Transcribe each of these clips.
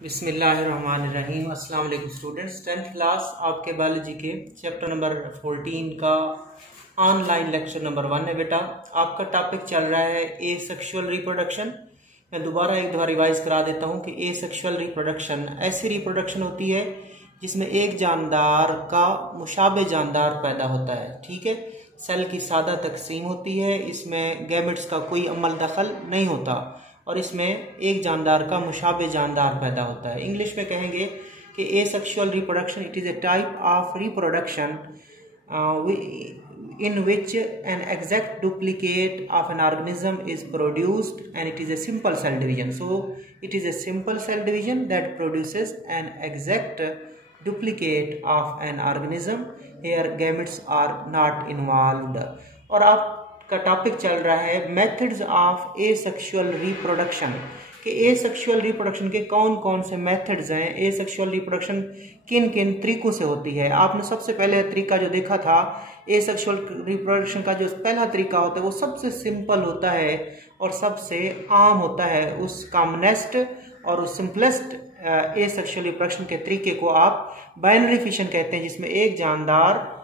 बिस्मिल्लाहिर्रहमानिर्रहीम। अस्सलाम वालेकुम स्टूडेंट्स। 10th क्लास आपके बायोलॉजी के चैप्टर नंबर 14 का ऑनलाइन लेक्चर नंबर 1 है बेटा। आपका टॉपिक चल रहा है ए सेक्सुअल रिप्रोडक्शन। मैं दोबारा एक दफ़ा रिवाइज करा देता हूँ कि ए सेक्सुअल रिप्रोडक्शन ऐसी रिप्रोडक्शन होती है जिसमें एक जानदार का मुशाबे जानदार पैदा होता है। ठीक है, सेल की सादा तकसीम होती है, इसमें गैमेट्स का कोई अमल दखल नहीं होता और इसमें एक जानदार का मुशाबे जानदार पैदा होता है। इंग्लिश में कहेंगे कि ए sexual reproduction it is a type of reproduction in which an exact duplicate of an organism is produced and it is a simple cell division. So it is a simple cell division that produces an exact duplicate of an organism. Here gametes are not involved. और आपका topic चल रहा है methods of A sexual reproduction कि ए sexual reproduction के कौन कौन से मेथड्स हैं, ए सेक्सुअल रिप्रोडक्शन किन किन तरीकों से होती है। आपने सबसे पहले तरीका जो देखा था ए सेक्सुअल रिप्रोडक्शन का जो पहला तरीका होता है वो सबसे सिंपल होता है और सबसे आम होता है। उस कॉमनेस्ट और उस सिंपलेस्ट ए सेक्सुअल रिप्रोडक्शन के तरीके को आप बाइनरी फिशन कहते हैं, जिसमें एक जानदार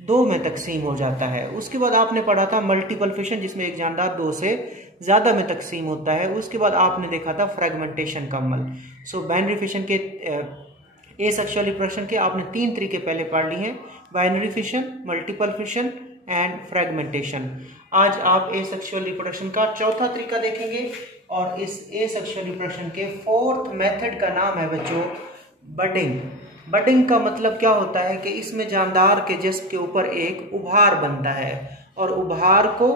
दो में तकसीम हो जाता है। उसके बाद आपने पढ़ा था मल्टीपल फिशन, जिसमें एक जानदार दो से ज़्यादा में तकसीम होता है। उसके बाद आपने देखा था फ्रेगमेंटेशन का अमल। सो बाइनरी फिशन के ए सेक्सुअल रिप्रोडक्शन के आपने तीन तरीके पहले पढ़ लिए हैं, binary fission, multiple fission and fragmentation. आज आप ए सेक्सुअल रिप्रोडक्शन का चौथा तरीका देखेंगे और इस ए सेक्सुअल रिप्रोडक्शन के फोर्थ मेथड का नाम है बच्चों बडिंग। बडिंग का मतलब क्या होता है कि इसमें जानदार के जिस्म के ऊपर एक उभार बनता है और उभार को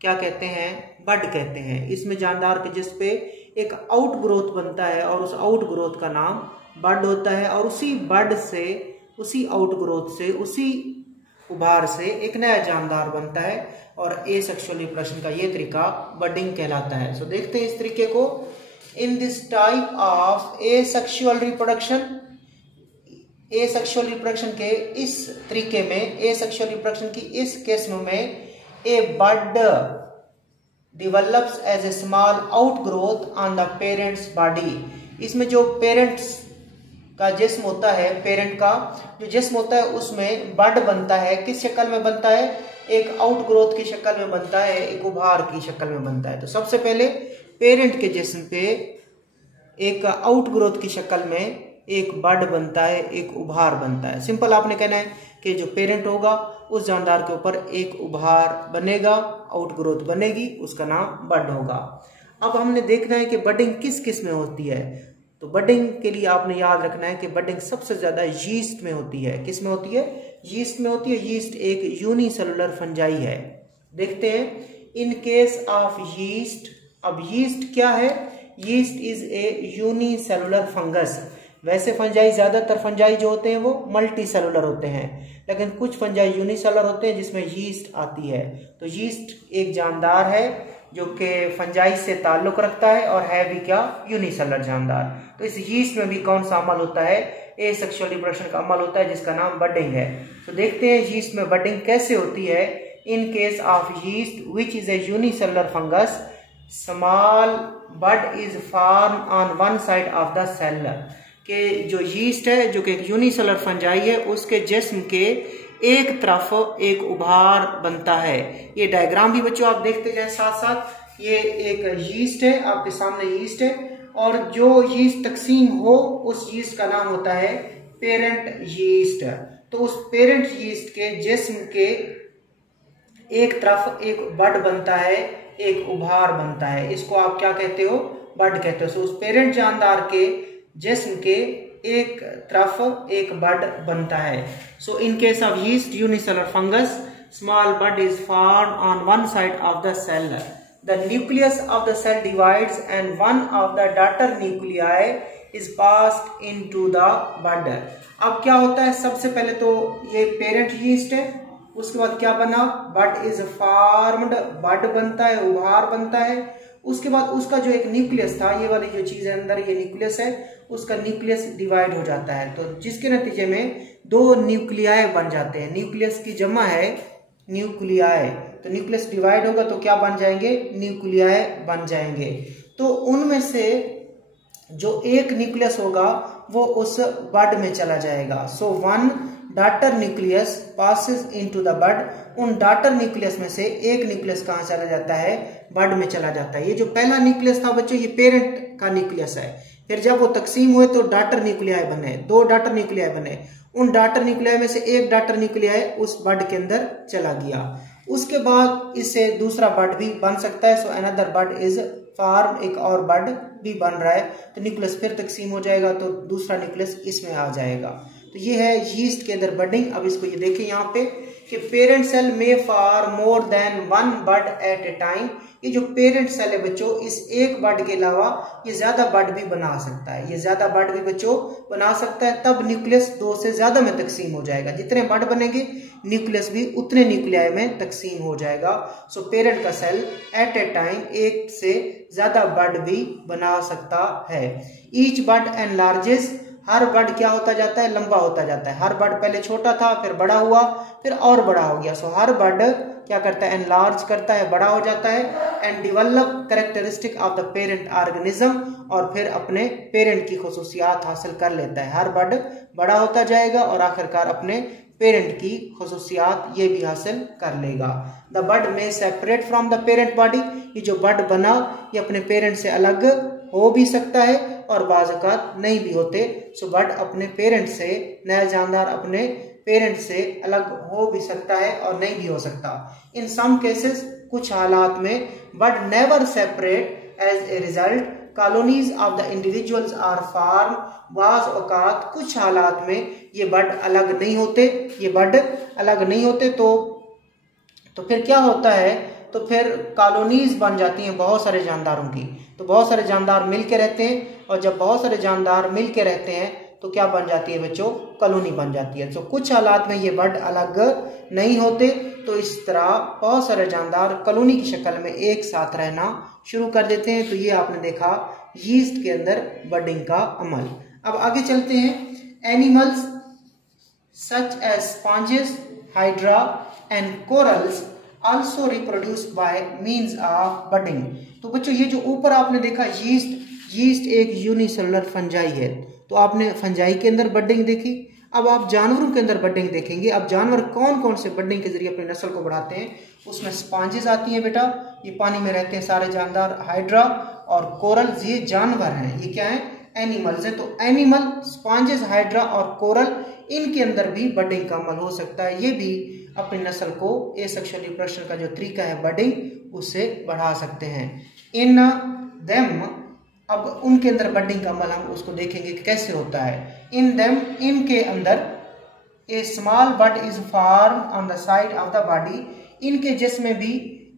क्या कहते हैं, बड कहते हैं। इसमें जानदार के जिस्म पे एक आउट ग्रोथ बनता है और उस आउट ग्रोथ का नाम बड होता है और उसी बड से, उसी आउट ग्रोथ से, उसी उभार से एक नया जानदार बनता है और ए सेक्सुअल रिप्रोडक्शन का ये तरीका बडिंग कहलाता है। सो देखते हैं इस तरीके को। In this type of A sexual reproduction, A sexual reproduction के इस तरीके में, ए सेक्सुअल रिप्रोडक्शन की इस किस्म में ए बड develops as a small outgrowth on the parent's body। इसमें जो पेरेंट्स का जिस्म होता है, पेरेंट का जो जिस्म होता है उसमें बड बनता है। किस शक्ल में बनता है? एक आउट ग्रोथ की शक्ल में बनता है, एक उभार की शक्ल में बनता है। तो सबसे पहले पेरेंट के जिस्म पे एक आउट ग्रोथ की शक्ल में एक बड बनता है, एक उभार बनता है। सिंपल आपने कहना है कि जो पेरेंट होगा उस जानदार के ऊपर एक उभार बनेगा, आउट ग्रोथ बनेगी, उसका नाम बड होगा। अब हमने देखना है कि बडिंग किस किस में होती है। तो बडिंग के लिए आपने याद रखना है कि बडिंग सबसे ज्यादा यीस्ट में होती है। किस में होती है? यीस्ट में होती है। यीस्ट एक यूनिसेलुलर फंजाई है। देखते हैं इन केस ऑफ यीस्ट। अब यीस्ट क्या है? Yeast is a unicellular fungus. वैसे फंजाई, ज्यादातर फंजाई जो होते हैं वो मल्टी सेलुलर होते हैं, लेकिन कुछ फंजाई यूनिसेलुलर होते हैं जिसमें यीस्ट आती है। तो यीस्ट एक जानदार है जो कि फंजाई से ताल्लुक रखता है और है भी क्या? यूनिसेलुलर जानदार। तो इस यीस्ट में भी कौन सा अमल होता है? ए सेक्सुअल रिप्रोडक्शन का अमल होता है जिसका नाम बडिंग है। तो देखते हैं यीस्ट में बडिंग कैसे होती है। In case of yeast which is a unicellular fungus, small bud is form on one side of the cell. कि जो यीस्ट है जो कि यूनिसेलुलर फंजाई है, उसके जिस्म के एक तरफ एक उभार बनता है। ये डायग्राम भी बच्चों आप देखते जाए साथ साथ। ये एक यीस्ट है, आपके सामने यीस्ट है और जो यीस्ट तकसीम हो उस यीस्ट का नाम होता है पेरेंट यीस्ट। तो उस पेरेंट यीस्ट के जिस्म के एक तरफ एक बड बनता है, एक उभार बनता है। इसको आप क्या कहते हो? बड कहते हो। सो उस पेरेंट जानदार के जिस्म के एक तरफ एक बड बनता है। So in case of yeast unicellular fungus, small bud is formed on one side of the cell. The nucleus of the cell divides and one of the daughter nuclei is passed into the bud. अब क्या होता है? सबसे पहले तो ये parent yeast है, उसके बाद क्या बना? बड इज फॉर्म्ड, बड बनता है, उभार बनता है। उसके बाद उसका जो एक न्यूक्लियस था, ये वाली जो चीज है अंदर, ये न्यूक्लियस है, उसका न्यूक्लियस डिवाइड हो जाता है। तो जिसके नतीजे में दो न्यूक्लियाई बन जाते हैं। न्यूक्लियस की जमा है न्यूक्लियाई। तो न्यूक्लियस डिवाइड होगा तो क्या बन जाएंगे? न्यूक्लियाई बन जाएंगे। तो उनमें से जो एक न्यूक्लियस होगा वो उस बड में चला जाएगा। So one daughter nucleus passes into the bud. उन डॉटर न्यूक्लियस में से एक न्यूक्लियस कहाँ चला जाता है, बड में चला जाता है। ये जो पहला न्यूक्लियस था बच्चों, ये पेरेंट का न्यूक्लियस है। फिर जब वो तकसीम हुए तो डॉटर न्यूक्लियाई बने, 2 डॉटर न्यूक्लियाई बने। उन डॉटर न्यूक्लियाई में से एक डॉटर न्यूक्लियाई उस बड के अंदर चला गया। उसके बाद इससे दूसरा बड भी बन सकता है। So another bud is form, एक और बड भी बन रहा है। तो न्यूक्लियस फिर तकसीम हो जाएगा तो दूसरा न्यूक्लियस इसमें आ जाएगा। तो ये है यीस्ट के अंदर बडिंग। अब इसको ये देखें यहाँ पे कि पेरेंट सेल में form more than 1 bud at a time. ये जो पेरेंट सेल है बच्चों, इस एक बड के अलावा ये ज्यादा बड भी बना सकता है। ये ज्यादा बड भी बच्चों बना सकता है, तब न्यूक्लियस 2 से ज्यादा में तकसीम हो जाएगा। जितने बड बनेंगे न्यूक्लियस भी उतने न्यूक्लियाई में तकसीम हो जाएगा। सो पेरेंट का सेल एट ए टाइम एक से ज्यादा बड भी बना सकता है। ईच बड एनलार्जेस, हर बड क्या होता जाता है, लंबा होता जाता है। हर बड पहले छोटा था, फिर बड़ा हुआ, फिर और बड़ा हो गया। सो हर बड क्या करता है, एनलार्ज करता है, बड़ा हो जाता है। And develop characteristic of the parent organism, और फिर अपने पेरेंट की खुसूसियात हासिल कर लेता है। हर बड बड़ा होता जाएगा और आखिरकार अपने पेरेंट की खुसूसियात ये भी हासिल कर लेगा। द बड में separate from the parent body, ये जो बड बना ये अपने पेरेंट से अलग हो भी सकता है और बाज़ औक़ात नहीं भी होते। सो बड अपने पेरेंट से, नया जानदार अपने पेरेंट से अलग हो भी सकता है और नहीं भी हो सकता। इन सम केसेस, कुछ हालात में bud never separate as a result colonies of the individuals are form. बाज़ औक़ात कुछ हालात में ये बड अलग नहीं होते, ये बड अलग नहीं होते। तो फिर क्या होता है, तो फिर कॉलोनीज बन जाती हैं बहुत सारे जानदारों की। तो बहुत सारे जानदार मिल के रहते हैं, और जब बहुत सारे जानदार मिल के रहते हैं तो क्या बन जाती है बच्चों, कॉलोनी बन जाती है। तो कुछ हालात में ये बड अलग नहीं होते। तो इस तरह बहुत सारे जानदार कॉलोनी की शक्ल में एक साथ रहना शुरू कर देते हैं। तो ये आपने देखा यीस्ट के अंदर बडिंग का अमल। अब आगे चलते हैं। Animals such as sponges, hydra and corals also reproduce by means of budding। तो बच्चों ये जो ऊपर आपने देखा यीस्ट एक यूनिसेलुलर फंजाई है। तो आपने फंजाई के अंदर बडिंग देखी। अब आप जानवरों के अंदर बडिंग देखेंगे। अब जानवर कौन कौन से बडिंग के जरिए अपनी नस्ल को बढ़ाते हैं, उसमें स्पॉन्जेस आती हैं बेटा, ये पानी में रहते हैं सारे जानदार। हाइड्रा और कोरल्स ये जानवर हैं, ये क्या है, एनिमल्स हैं। तो एनिमल, स्पॉन्जेस, हाइड्रा और कोरल, इनके अंदर भी बडिंग का अमल हो सकता है। ये भी अपनी नस्ल को एसेक्सुअल रिप्रोडक्शन का जो तरीका है बडिंग, उससे बढ़ा सकते हैं। इन देम, अब उनके अंदर बडिंग का अमल हम उसको देखेंगे कि कैसे होता है। इन देम, इनके अंदर a small bud is form on the side of the body. इनके जिस्म में भी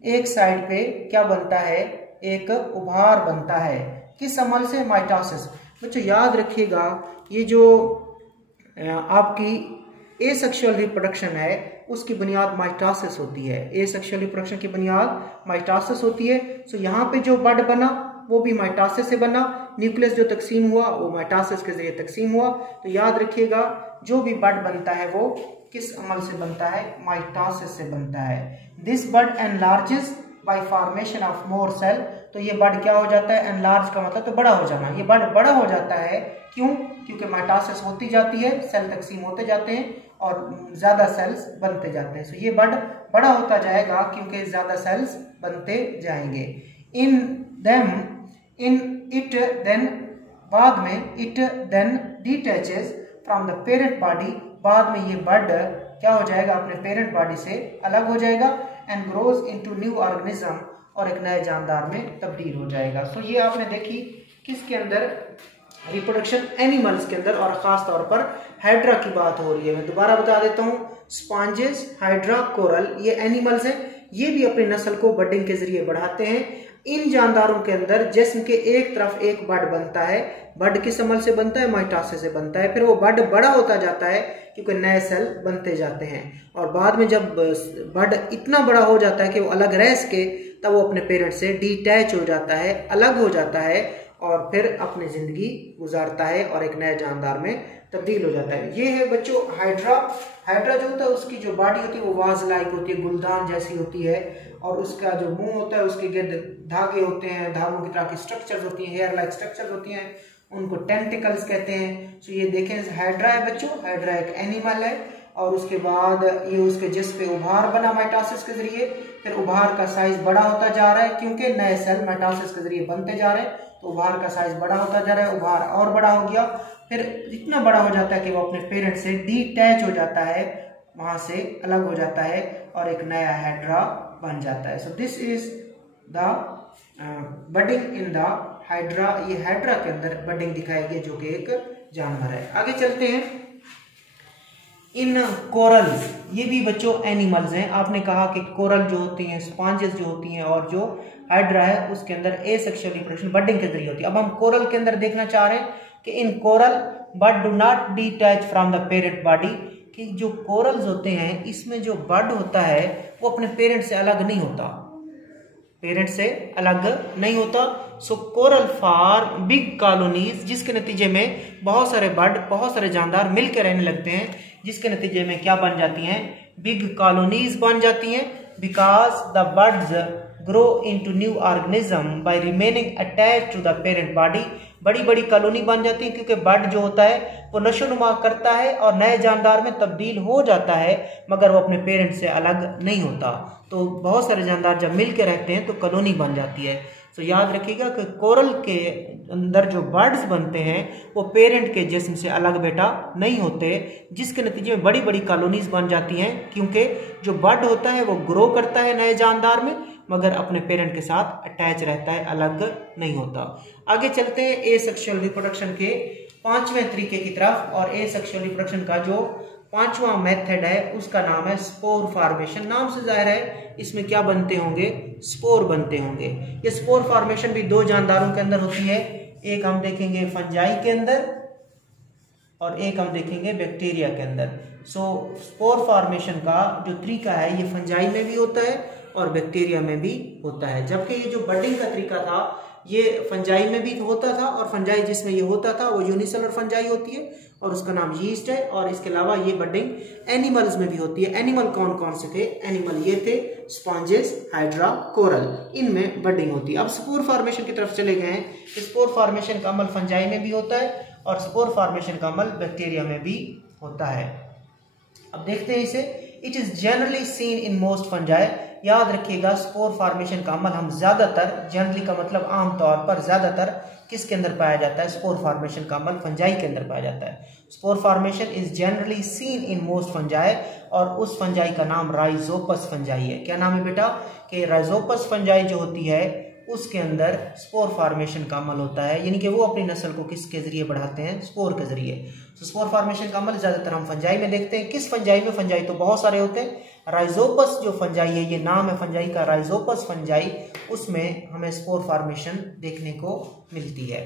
एक साइड पे क्या बनता है, एक उभार बनता है। किस अमल से, माइटोसिस। बच्चों याद रखिएगा, ये जो आपकी एसेक्सुअल रिप्रोडक्शन है उसकी बुनियाद माइटोसिस होती है। एसेक्सुअल रिप्रोडक्शन की बुनियाद माइटोसिस होती है। सो यहाँ पे जो बड बना वो भी माइटोसिस से बना। न्यूक्लियस जो तकसीम हुआ वो माइटोसिस के जरिए तकसीम हुआ। तो याद रखिएगा, जो भी बड बनता है वो किस अमल से बनता है, माइटोसिस से बनता है। This bud enlarges by formation of more cell. तो ये बड क्या हो जाता है, एनलार्ज का मतलब तो बड़ा हो जाना। ये बड बड़ा हो जाता है, क्यों, क्योंकि माइटोसिस होती जाती है, सेल तकसीम होते जाते हैं और ज्यादा सेल्स बनते जाते हैं। सो ये बड बड़ा होता जाएगा क्योंकि ज्यादा सेल्स बनते जाएंगे। In them, in it then, बाद में, it then detaches from the parent body. बाद में ये बड क्या हो जाएगा, अपने पेरेंट बॉडी से अलग हो जाएगा। And grows into new organism, और एक नए जानदार में तब्दील हो जाएगा। सो ये आपने देखी किसके अंदर, रिप्रोडक्शन एनिमल्स के अंदर, और खास तौर पर हाइड्रा की बात हो रही है। मैं दोबारा बता देता हूँ, स्पॉन्जेस, हाइड्रा, कोरल, ये एनिमल्स हैं। ये भी अपनी नस्ल को बडिंग के जरिए बढ़ाते हैं। इन जानदारों के अंदर जिस्म के एक तरफ एक बड बनता है। बड किस अमल से बनता है, माइटोसिस से बनता है। फिर वो बड बड़ा होता जाता है क्योंकि नए सेल बनते जाते हैं, और बाद में जब बड इतना बड़ा हो जाता है कि वो अलग रह सके, तब वो अपने पेरेंट से डिटैच हो जाता है, अलग हो जाता है, और फिर अपनी जिंदगी गुजारता है और एक नए जानदार में तब्दील हो जाता है। ये है बच्चों हाइड्रा। हाइड्रा जो होता है उसकी जो बॉडी होती है वो वाज लाइक होती है, गुलदान जैसी होती है, और उसका जो मुंह होता है उसके गिर्द धागे होते हैं, धागों की तरह की स्ट्रक्चर्स होती हैं, हेयर लाइक स्ट्रक्चर्स होती हैं। उनको टेंटिकल्स कहते हैं। सो ये देखें हाइड्रा है बच्चों, हाइड्रा एक एनिमल है और उसके बाद ये उसके जिस्म पे उभार बना माइटोसिस के जरिए, फिर उभार का साइज बड़ा होता जा रहा है क्योंकि नए सेल माइटोसिस के जरिए बनते जा रहे हैं, तो उभार का साइज बड़ा होता जा रहा है, उभार और बड़ा हो गया, फिर इतना बड़ा हो जाता है कि वो अपने पेरेंट से डिटैच हो जाता है, वहां से अलग हो जाता है और एक नया हाइड्रा बन जाता है। So this is the budding in the hydra. ये हाइड्रा के अंदर बडिंग दिखाई गई जो कि एक जानवर है। आगे चलते हैं। इन कोरल्स, ये भी बच्चों एनिमल्स हैं। आपने कहा कि कोरल जो होती हैं, स्पॉन्जेस जो होती हैं, और जो हाइड्रा है उसके अंदर एसेक्सुअल रिप्रोडक्शन बडिंग के जरिए होती है। अब हम कोरल के अंदर देखना चाह रहे हैं कि in coral bud do not detach from the parent body, कि जो कोरल्स होते हैं इसमें जो बड होता है वो अपने पेरेंट से अलग नहीं होता, पेरेंट से अलग नहीं होता। सो कोरल फार्म बिग कॉलोनीज, जिसके नतीजे में बहुत सारे बड, बहुत सारे जानदार मिलकर रहने लगते हैं, जिसके नतीजे में क्या बन जाती हैं, बिग कॉलोनीज बन जाती हैं। Because the buds grow into new organism by remaining attached to the parent body. बड़ी बड़ी कॉलोनी बन जाती है क्योंकि बड जो होता है वो नशोनुमा करता है और नए जानदार में तब्दील हो जाता है, मगर वो अपने पेरेंट से अलग नहीं होता। तो बहुत सारे जानदार जब मिल के रहते हैं तो कॉलोनी बन जाती है। तो याद रखिएगा कि कोरल के अंदर जो बर्ड्स बनते हैं वो पेरेंट के जिस्म से अलग बेटा नहीं होते, जिसके नतीजे में बड़ी बड़ी कॉलोनीज बन जाती हैं, क्योंकि जो बर्ड होता है वो ग्रो करता है नए जानदार में, मगर अपने पेरेंट के साथ अटैच रहता है, अलग नहीं होता। आगे चलते हैं एसेक्सुअल रिप्रोडक्शन के 5वें तरीके की तरफ। और एसेक्सुअल रिप्रोडक्शन का जो 5वां मेथड है उसका नाम है स्पोर फॉर्मेशन। नाम से जाहिर है इसमें क्या बनते होंगे, स्पोर बनते होंगे। ये स्पोर फॉर्मेशन भी 2 जानदारों के अंदर होती है, एक हम देखेंगे फंजाई के अंदर और एक हम देखेंगे बैक्टीरिया के अंदर। सो स्पोर फॉर्मेशन का जो तरीका है ये फंजाई में भी होता है और बैक्टीरिया में भी होता है, जबकि ये जो बडिंग का तरीका था ये फंजाई में भी होता था, और फंजाई जिसमें ये होता था वो यूनिसेलुलर फंजाई होती है और उसका नाम यीस्ट है। और इसके अलावा ये बडिंग एनिमल्स में भी होती है। एनिमल कौन कौन से थे, एनिमल ये थे स्पॉन्जेस, हाइड्रा, कोरल, इनमें बडिंग होती है। अब स्पोर फॉर्मेशन की तरफ चले गए हैं। स्पोर फॉर्मेशन का अमल फंजाई में भी होता है और स्पोर फॉर्मेशन का अमल बैक्टीरिया में भी होता है। अब देखते हैं इसे। It is generally seen in most fungi. याद रखिएगा स्पोर फॉर्मेशन का अमल हम ज्यादातर, जनरली का मतलब आमतौर पर, ज्यादातर किसके अंदर पाया जाता है, स्पोर फॉर्मेशन का अमल फंजाई के अंदर पाया जाता है। Spore formation is generally seen in most fungi, और उस फंजाई का नाम राइजोपस फंजाई है। क्या नाम है बेटा, कि राइजोपस फंजाई जो होती है उसके अंदर स्पोर फॉर्मेशन का अमल होता है, यानी कि वो अपनी नस्ल को किसके जरिए बढ़ाते हैं, स्पोर के जरिए। तो स्पोर फॉर्मेशन का अमल ज्यादातर हम फंजाई में देखते हैं। किस फंजाई में, फंजाई तो बहुत सारे होते हैं, राइजोपस जो फंजाई है, ये नाम है फंजाई का राइजोपस फंजाई, उसमें हमें स्पोर फॉर्मेशन देखने को मिलती है।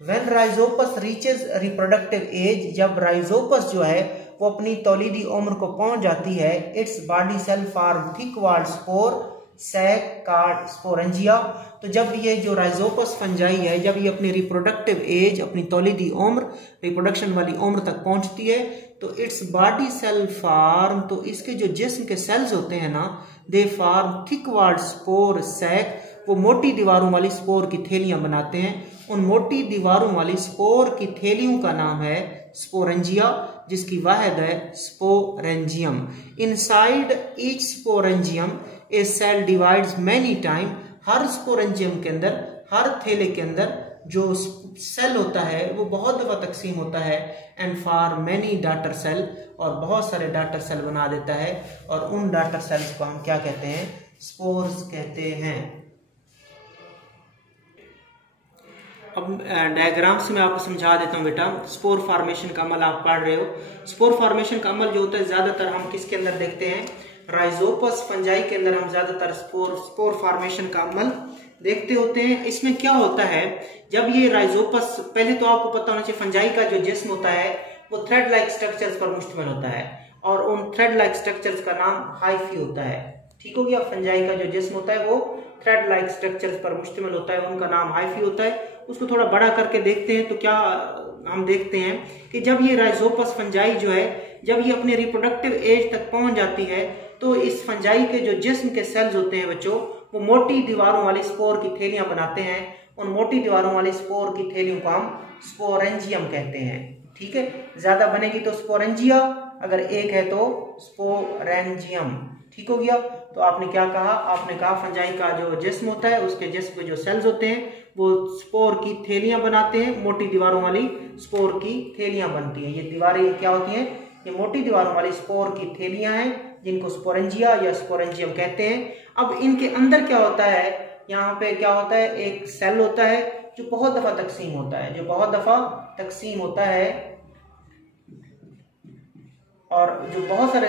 When Rhizopus reaches reproductive age, जब राइजोपस जो है वो अपनी तौलीदी उम्र को पहुंच जाती है, its body cell form thick walled spore sac called sporangia. तो जब ये जो राइजोपस फंजाई है, जब ये अपनी रिप्रोडक्टिव एज, अपनी तौलीदी उम्र, रिप्रोडक्शन वाली उम्र तक पहुंचती है, तो इट्स बॉडी सेल फॉर्म, तो इसके जो जिस्म के सेल्स होते हैं ना, they form thick walled spore sac, वो मोटी दीवारों वाली स्पोर की थैलियां बनाते हैं। उन मोटी दीवारों वाली स्पोर की थैलियों का नाम है स्पोरेंजिया, जिसकी वाहिद है स्पोरेंजियम। इनसाइड ईच स्पोरेंजियम ए सेल डिवाइड्स मैनी टाइम। हर स्पोरेंजियम के अंदर, हर थैले के अंदर जो सेल होता है वो बहुत दफा तकसीम होता है, and for many daughter cell, और बहुत सारे डॉटर सेल बना देता है, और उन डॉटर सेल्स को हम क्या कहते हैं, स्पोर्स कहते हैं। अब डायग्राम से मैं आपको समझा देता हूँ बेटा। स्पोर फॉर्मेशन का अमल आप पढ़ रहे हो। स्पोर फॉर्मेशन का अमल जो होता है ज्यादातर हम किसके अंदर देखते हैं, राइजोपस फंजाई के अंदर हम ज्यादातर स्पोर फॉर्मेशन का अमल देखते होते हैं। इसमें क्या होता है, जब ये राइजोपस, पहले तो आपको पता होना चाहिए फंजाई का जो जिस्म होता है वो थ्रेड लाइक स्ट्रक्चर्स पर मुश्तमिल होता है, और उन थ्रेड लाइक स्ट्रक्चर्स का नाम हाइफी होता है। ठीक हो गया, फंजाई का जो जिस्म होता है वो थ्रेड लाइक स्ट्रक्चर्स पर मुश्तमिल होता है, उनका नाम हाइफी होता है। उसको थोड़ा बड़ा करके देखते हैं तो क्या हम देखते हैं कि जब ये राइजोपस फंजाई जो है, जब ये अपने रिप्रोडक्टिव एज तक पहुंच जाती है, तो इस फंजाई के जो जिस्म के सेल्स होते हैं बच्चों, वो मोटी दीवारों वाली स्पोर की थैलियां बनाते हैं, उन मोटी दीवारों वाली स्पोर की थैलियों को हम स्पोरेंजियम कहते हैं। ठीक है, ज्यादा बनेगी तो स्पोरेंजिया, अगर एक है तो स्पोरेंजियम। ठीक हो गया। तो आपने क्या कहा, आपने कहा फंजाई का जो जिस्म होता है उसके जिस्म के जो सेल्स होते हैं वो स्पोर की थैलियां बनाते हैं, मोटी दीवारों वाली स्पोर की थैलियां बनती हैं। ये दीवारें क्या होती हैं, ये मोटी दीवारों वाली स्पोर की थैलियां हैं जिनको स्पोरेंजिया या स्पोरेंजियम कहते हैं। अब इनके अंदर क्या होता है, यहाँ पे क्या होता है, एक सेल होता है जो बहुत दफा तकसीम होता है, जो बहुत दफा तकसीम होता है और जो बहुत सारे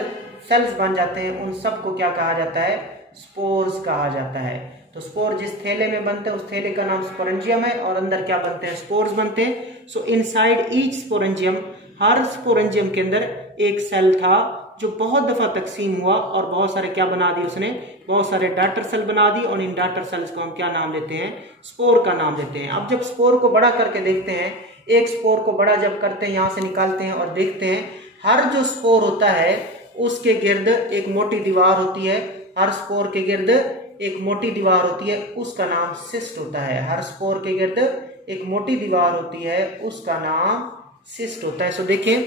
सेल्स बन जाते हैं, उन सब को क्या कहा जाता है, स्पोर्स कहा जाता है। तो स्पोर जिस थैले में बनते हैं उस थैले का नाम स्पोरेंजियम है और अंदर क्या बनते हैं, स्पोर्स बनते हैं। सो इनसाइड ईच स्पोरेंजियम, हर स्पोरेंजियम के अंदर एक सेल था जो बहुत दफा तकसीम हुआ और बहुत सारे क्या बना दिए उसने, बहुत सारे डॉटर सेल बना दी और इन डॉटर सेल्स को हम क्या नाम लेते हैं, स्पोर का नाम लेते हैं। अब जब स्पोर को बड़ा करके देखते हैं, एक स्पोर को बड़ा जब करते हैं, यहाँ से निकालते हैं और देखते हैं, हर जो स्पोर होता है उसके गिर्द एक मोटी दीवार होती है, हर स्पोर के गिर्द एक मोटी दीवार होती है, उसका नाम सिस्ट होता है। हर स्पोर के गिर्द एक मोटी दीवार होती है, उसका नाम सिस्ट होता है। सो देखिए,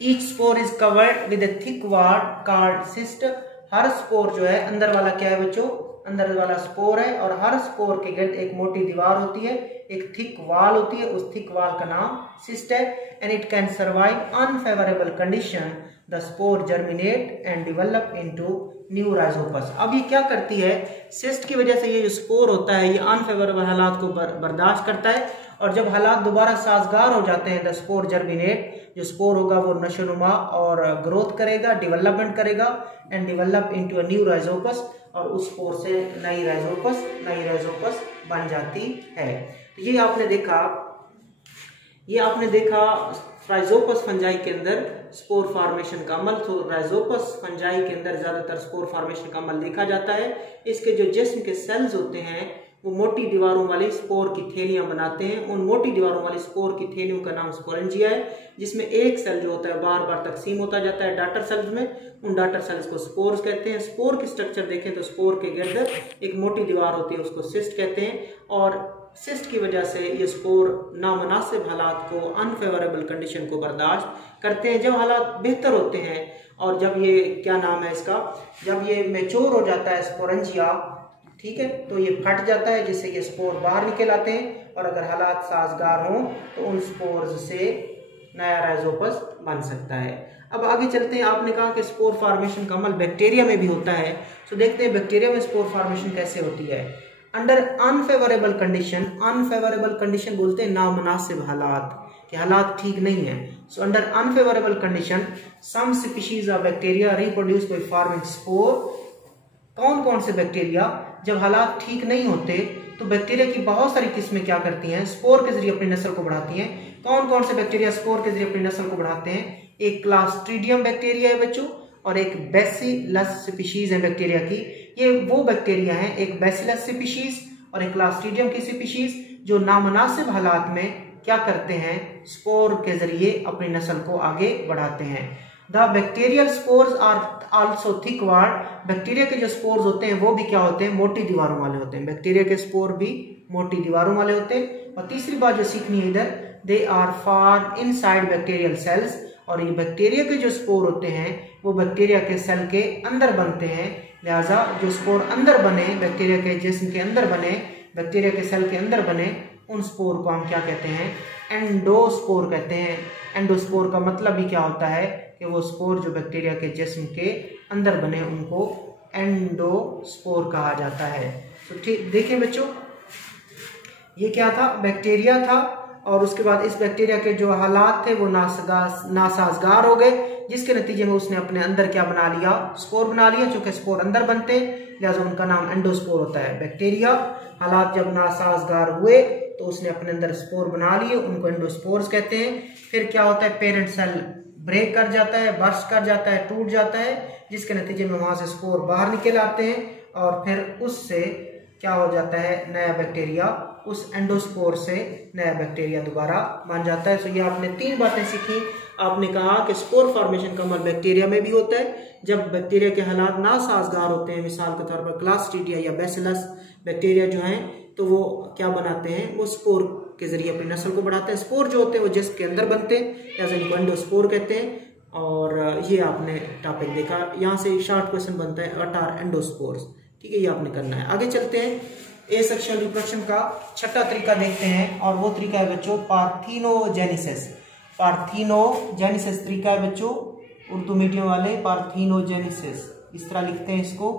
each spore is covered with A thick wall called cyst. Her spore जो है, अंदर वाला क्या है बच्चों, अंदर वाला स्पोर है और हर स्पोर के गिर्द एक मोटी दीवार होती है, एक थिक वॉल होती है, उस थिक वॉल का नाम सिस्ट है। And it can survive unfavourable condition, the spore germinate and develop into new Rhizopus. अब ये क्या करती है, सिस्ट की वजह से ये जो स्पोर होता है ये अनफेवरेबल हालात को बर्दाश्त करता है और जब हालात दोबारा साजगार हो जाते हैं, द स्पोर जर्मिनेट, जो स्पोर होगा वो नशोनुमा और ग्रोथ करेगा, डेवलपमेंट करेगा and develop into a new Rhizopus, और उस स्पोर से नई राइजोपस बन जाती है। तो ये आपने देखा राइजोपस फंजाई के अंदर स्पोर फॉर्मेशन का अमल। तो राइजोपस फंजाई के अंदर ज्यादातर स्पोर फॉर्मेशन का अमल देखा जाता है। इसके जो जिस्म के सेल्स होते हैं वो मोटी दीवारों वाली स्पोर की थैलियां बनाते हैं। उन मोटी दीवारों वाली स्पोर की थैलियों का नाम स्पोरेंजिया है, जिसमें एक सेल जो होता है बार बार तकसीम होता जाता है डॉटर सेल्स में। उन डॉटर सेल्स को स्पोर्स कहते हैं। स्पोर की स्ट्रक्चर देखें तो स्पोर के गिर्द एक मोटी दीवार होती है, उसको सिस्ट कहते हैं। और सिस्ट की वजह से ये स्पोर नामुनासिब हालात को, अनफेवरेबल कंडीशन को बर्दाश्त करते हैं। जब हालात बेहतर होते हैं और जब ये क्या नाम है इसका, जब ये मैच्योर हो जाता है स्पोरेंजिया, ठीक है, तो ये फट जाता है जिससे ये स्पोर बाहर निकल आते हैं और अगर हालात साजगार हों तो उन स्पोर्स से नया राइजोपस बन सकता है। अब आगे चलते हैं। आपने कहा कि स्पोर फॉर्मेशन का अमल बैक्टीरिया में भी होता है। तो देखते हैं बैक्टीरिया में स्पोर फॉर्मेशन कैसे होती है। Under unfavourable condition, unfavourable condition बोलते हैं नामुनासिब हालात, कि हालात ठीक नहीं है। So under unfavourable condition some species of bacteria reproduce by forming spore. कौन कौन से बैक्टीरिया, जब हालात ठीक नहीं होते तो बैक्टीरिया की बहुत सारी किस्में क्या करती हैं, स्पोर के जरिए अपनी नस्ल को बढ़ाती हैं। कौन कौन से बैक्टीरिया स्पोर के जरिए अपनी नस्ल को बढ़ाते हैं? एक क्लास्ट्रीडियम बैक्टीरिया है बच्चों, और एक बैसिलस स्पीशीज है बैक्टीरिया की। ये वो बैक्टीरिया हैं, एक बैसिलस स्पीशीज और एक क्लास्ट्रीडियम की स्पीशीज, जो नामुनासिब हालात में क्या करते हैं, स्पोर के जरिए अपनी नस्ल को आगे बढ़ाते हैं। The bacterial spores are also thick walled. Bacteria के जो स्पोर्स होते हैं वो भी क्या होते हैं, मोटी दीवारों वाले होते हैं। बैक्टीरिया के स्पोर भी मोटी दीवारों वाले होते हैं। और तीसरी बात जो सीखनी है इधर, they are form inside bacterial cells. और ये बैक्टीरिया के जो स्पोर होते हैं वो बैक्टीरिया के सेल के अंदर बनते हैं। लिहाजा जो स्पोर अंदर बने, बैक्टीरिया के जिस्म के अंदर बने, बैक्टीरिया के सेल के अंदर बने, उन स्पोर को हम क्या कहते हैं, एंडोस्पोर कहते हैं। एंडोस्पोर का मतलब भी क्या होता है कि वो स्पोर जो बैक्टीरिया के जिस्म के अंदर बने उनको एंडोस्पोर कहा जाता है। तो ठीक देखें बच्चों, ये क्या था, बैक्टीरिया था, और उसके बाद इस बैक्टीरिया के जो हालात थे वो नासाजगार हो गए, जिसके नतीजे में उसने अपने अंदर क्या बना लिया, स्पोर बना लिया। चूंकि स्पोर अंदर बनते लिहाजा उनका नाम एंडोस्पोर होता है। बैक्टीरिया हालात जब नासाजगार हुए तो उसने अपने अंदर स्पोर बना लिए, उनको एंडोस्पोर्स कहते हैं। फिर क्या होता है, पेरेंट सेल ब्रेक कर जाता है, बर्स्ट कर जाता है, टूट जाता है, जिसके नतीजे में वहां से स्पोर बाहर निकल आते हैं और फिर उससे क्या हो जाता है, नया बैक्टीरिया, उस एंडोस्पोर से नया बैक्टीरिया दोबारा बन जाता है। तो ये आपने 3 बातें सीखी। आपने कहा कि स्पोर फॉर्मेशन का अमल बैक्टीरिया में भी होता है जब बैक्टीरिया के हालात नासाजगार होते हैं। मिसाल के तौर पर क्लास्ट्रीडिया या बैसिलस बैक्टीरिया जो हैं तो वो क्या बनाते हैं, वो स्पोर के जरिए अपनी नस्ल को बढ़ाते हैं। स्पोर जो होते हैं वो जिस्म के अंदर बनते हैं, या इनको एंडोस्पोर कहते हैं। और ये आपने टॉपिक देखा, यहाँ से शॉर्ट क्वेश्चन बनता है व्हाट आर एंडोस्पोर्स, ठीक है, ये आपने करना है। आगे चलते हैं, एसेक्सुअल रिप्रोडक्शन का छठा तरीका देखते हैं, और वो तरीका है बच्चों पार्थिनोजेनेसिस। पार्थिनोजेनेसिस तरीका है बच्चों, उर्दू मीडियम वाले पार्थिनोजेनेसिस इस तरह लिखते हैं इसको,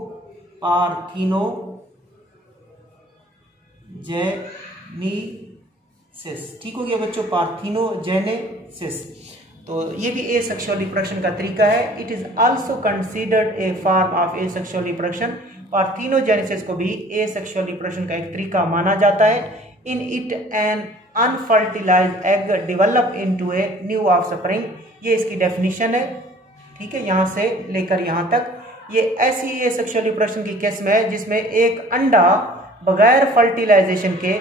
पार्थिनोजेनेसिस, ठीक हो गया बच्चों, पार्थिनोजेनेसिस। तो ये भी एसेक्सुअल रिप्रोडक्शन का तरीका है। It is also considered A form of asexual reproduction. Parthenogenesis को भी एसेक्सुअल रिप्रोडक्शन का एक तरीका माना जाता है। In it an unfertilised egg develop into a new offspring, ये इसकी डेफिनेशन है, ठीक है, यहाँ से लेकर यहाँ तक। ये ऐसी एसेक्सुअल रिप्रोडक्शन की किस्म है जिसमें एक अंडा बगैर फर्टिलाइजेशन के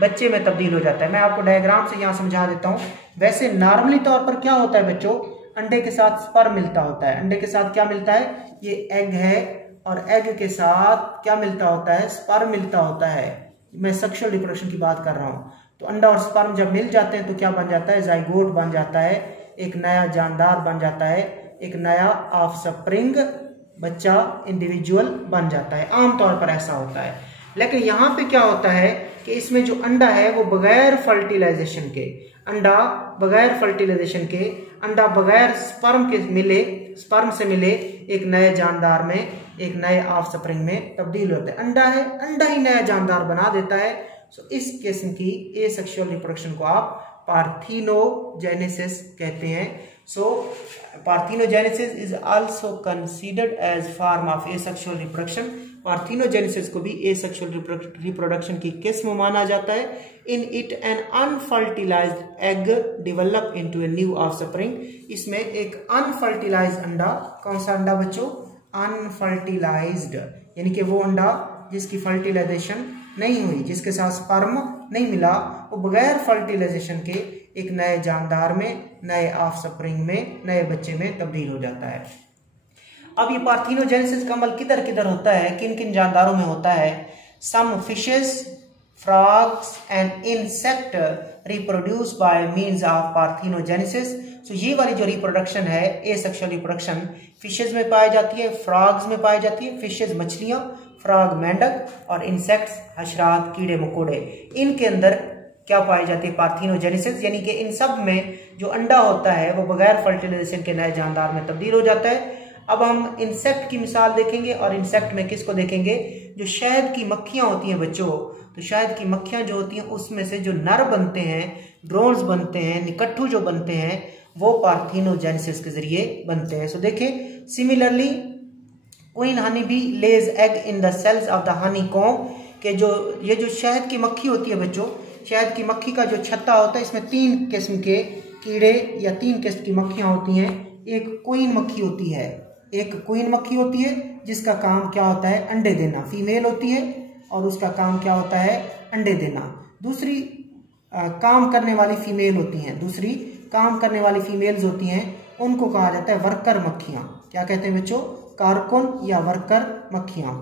बच्चे में तब्दील हो जाता है। मैं आपको डायग्राम से यहाँ समझा देता हूँ। वैसे नॉर्मली तौर पर क्या होता है बच्चों, अंडे के साथ स्पर्म मिलता होता है। अंडे के साथ क्या मिलता है, ये एग है, और एग के साथ क्या मिलता होता है, स्पर्म मिलता होता है। मैं सेक्सुअल रिप्रोडक्शन की बात कर रहा हूँ। तो अंडा और स्पर्म जब मिल जाते हैं तो क्या बन जाता है, जाइगोट बन जाता है, एक नया जानदार बन जाता है, एक नया ऑफस्प्रिंग बच्चा इंडिविजुअल बन जाता है। आमतौर पर ऐसा होता है। लेकिन यहाँ पे क्या होता है कि इसमें जो अंडा है वो बगैर फर्टिलाइजेशन के, अंडा बगैर फर्टिलाइजेशन के, अंडा बगैर स्पर्म के मिले, स्पर्म से मिले एक नए जानदार में, एक नए ऑफस्प्रिंग में तब्दील होता है। अंडा है, अंडा ही नया जानदार बना देता है। सो इस किस्म की एसेक्सुअल रिप्रोडक्शन को आप पार्थिनोजेनेसिस कहते हैं। So parthenogenesis is also considered as form of asexual reproduction. Parthenogenesis को भी एसेक्सुअल रिप्रोडक्शन की किस्म माना जाता है। In it an unfertilised egg develop into a new offspring, इसमें एक अनफर्टिलाइज्ड अंडा, कौन सा अंडा बच्चों, अनफर्टिलाइज्ड, यानी कि वो अंडा जिसकी फर्टिलाइजेशन नहीं हुई, जिसके साथ स्पर्म नहीं मिला, वो बगैर फर्टिलाइजेशन के एक नए जानदार में, नए ऑफस्प्रिंग में, नए बच्चे में तब्दील हो जाता है। अब ये पार्थिनोजेनेसिस का अमल किधर किधर होता है, किन किन जानदारों में होता है। Some fishes, frogs and insect reproduce by means of parthenogenesis. So ये वाली जो रिप्रोडक्शन है, एसेक्सुअल रिप्रोडक्शन, फिशेज में पाई जाती है, फ्रॉग्स में पाई जाती है। फिशेज मछलियां, फ्रॉग मेंढक, और इंसेक्ट्स हशरात, कीड़े मकोड़े, इनके अंदर क्या पाई जाती है, पार्थिनोजेनेसिस, यानी कि इन सब में जो अंडा होता है वो बगैर फर्टिलाइजेशन के नए जानदार में तब्दील हो जाता है। अब हम इंसेक्ट की मिसाल देखेंगे, और इंसेक्ट में किसको देखेंगे, जो शहद की मक्खियां होती हैं बच्चों। तो शहद की मक्खियां जो होती हैं उसमें से जो नर बनते हैं, ड्रोन्स बनते हैं, निकट्ठू जो बनते हैं, वो पार्थिनोजेनेसिस के जरिए बनते हैं। सो देखिए, similarly queen honey bee lays egg in the cells of the honey comb, के जो ये जो शहद की मक्खी होती है बच्चों, शहद की मक्खी का जो छत्ता होता है, इसमें 3 किस्म के कीड़े या 3 किस्म की मक्खियां होती हैं। एक क्वीन मक्खी होती है, एक क्वीन मक्खी होती है जिसका काम क्या होता है, अंडे देना, फीमेल होती है, और उसका काम क्या होता है, अंडे देना। दूसरी काम करने वाली फीमेल होती हैं, दूसरी काम करने वाली फीमेल्स होती हैं, उनको कहा जाता है वर्कर मक्खियां। क्या कहते हैं बच्चों, कारकुन या वर्कर मक्खियां।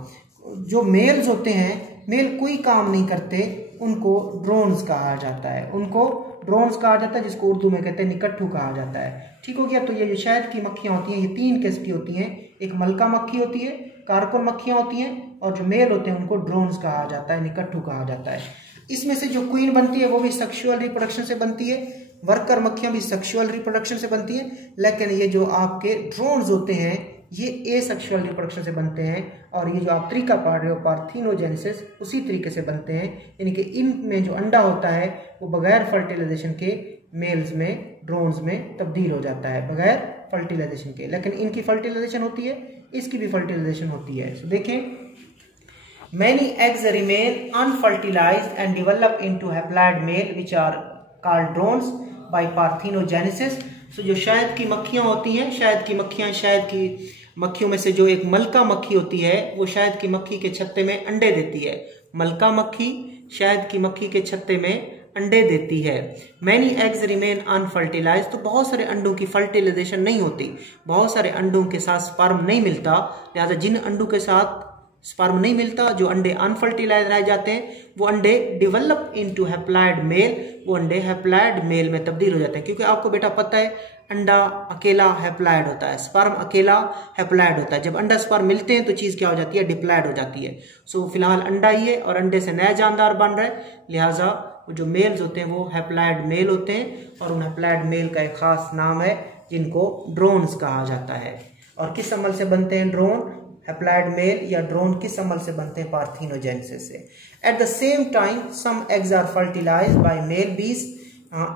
जो मेल्स होते हैं, मेल कोई काम नहीं करते, उनको ड्रोन्स कहा जाता है, उनको ड्रोन्स कहा जाता है, जिसको उर्दू में कहते हैं निकट्ठू कहा जाता है। ठीक हो गया। तो ये जो शहद की मक्खियां होती हैं, ये 3 किस्म की होती हैं। एक मलका मक्खी होती है, कारकुन मक्खियां होती हैं, और जो मेल होते हैं उनको ड्रोन्स कहा जाता है, निकट्ठू कहा जाता है। इसमें से जो क्वीन बनती है वो भी सेक्सुअल रिप्रोडक्शन से बनती है, वर्कर मक्खियां भी सेक्सुअल रिप्रोडक्शन से बनती है, लेकिन ये जो आपके ड्रोन्स होते हैं ये एसेक्सुअल रिप्रोडक्शन से बनते हैं। और ये जो आप तरीका पढ़ रहे हो पार्थिनोजेनेसिस, उसी तरीके से बनते हैं, यानी कि इनमें जो अंडा होता है वो बगैर फर्टिलाइजेशन के मेल्स में, ड्रोन्स में तब्दील हो जाता है, बगैर फर्टिलाइजेशन के। लेकिन इनकी फर्टिलाइजेशन होती है, इसकी भी फर्टिलाइजेशन होती है। तो देखें, many eggs remain unfertilised and develop into haploid male which are called drones by parthenogenesis. So जो शहद की मक्खियां होती हैं, शहद की मक्खियां, शहद की मक्खियों में से जो एक मलका मक्खी होती है, वो शहद की मक्खी के छत्ते में अंडे देती है। मलका मक्खी शहद की मक्खी के छत्ते में अंडे देती है। मैनी एग्स रिमेन अनफर्टिलाइज्ड, तो बहुत सारे अंडों की फर्टिलाइजेशन नहीं होती, बहुत सारे अंडों के साथ स्पर्म नहीं मिलता, लिहाजा जिन अंडों के साथ स्पर्म नहीं मिलता, जो अंडे अनफर्टिलाइज रह जाते हैं वो अंडे डिवेलप इनटू हैप्लॉइड मेल, वो अंडे हैप्लॉइड मेल में तब्दील हो जाते हैं। क्योंकि आपको बेटा पता है अंडा अकेला हैप्लॉइड होता है, स्पर्म अकेला हैप्लॉइड होता है। जब अंडा स्पर्म मिलते हैं तो चीज़ क्या हो जाती है, डिप्लॉइड हो जाती है। सो फिलहाल अंडा ही है और अंडे से नया जानदार बन रहा है, लिहाजा जो मेल्स होते हैं वो हैप्लॉइड मेल होते हैं और उन हैप्लॉइड मेल का एक खास नाम है जिनको ड्रोन्स कहा जाता है। और किस अमल से बनते हैं ड्रोन, हैप्लॉइड मेल या ड्रोन किस अमल से बनते हैं, पार्थेनोजेनेसिस से। At the same time some eggs are fertilised by male bees,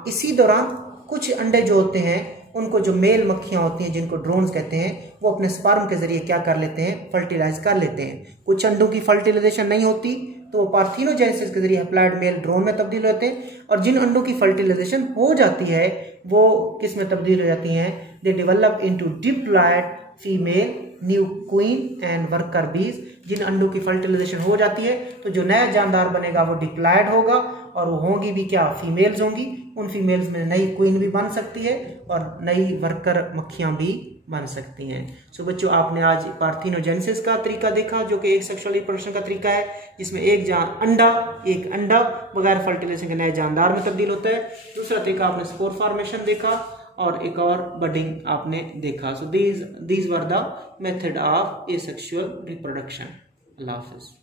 इसी दौरान कुछ अंडे जो होते हैं उनको जो मेल मक्खियां होती हैं जिनको ड्रोन्स कहते हैं वो अपने स्पर्म के जरिए क्या कर लेते हैं, फर्टिलाइज कर लेते हैं। कुछ अंडों की फर्टिलाइजेशन नहीं होती तो वो पार्थेनोजेनेसिस के जरिए हैप्लॉइड मेल ड्रोन में तब्दील होते हैं, और जिन अंडों की फर्टिलाइजेशन हो जाती है वो किस में तब्दील हो जाती हैं, they develop into diploid female new queen and worker bees. जिन अंडों की फर्टिलाइजेशन हो जाती है तो जो नया जानदार बनेगा वो डिप्लॉइड होगा और वो होंगी भी क्या, फीमेल्स होंगी। उन फीमेल्स में नई क्वीन भी बन सकती है और नई वर्कर मक्खियां भी बन सकती हैं। सो बच्चों आपने आज पार्थेनोजेनेसिस का तरीका देखा जो कि एक सेक्सुअल रिप्रोडक्शन का तरीका है जिसमें एक अंडा बगैर फर्टिलाइजेशन के नए जानदार में तब्दील होता है। दूसरा तरीका आपने स्पोर फॉर्मेशन देखा और एक और बडिंग आपने देखा। So these were the method of asexual reproduction. Allah Hafiz.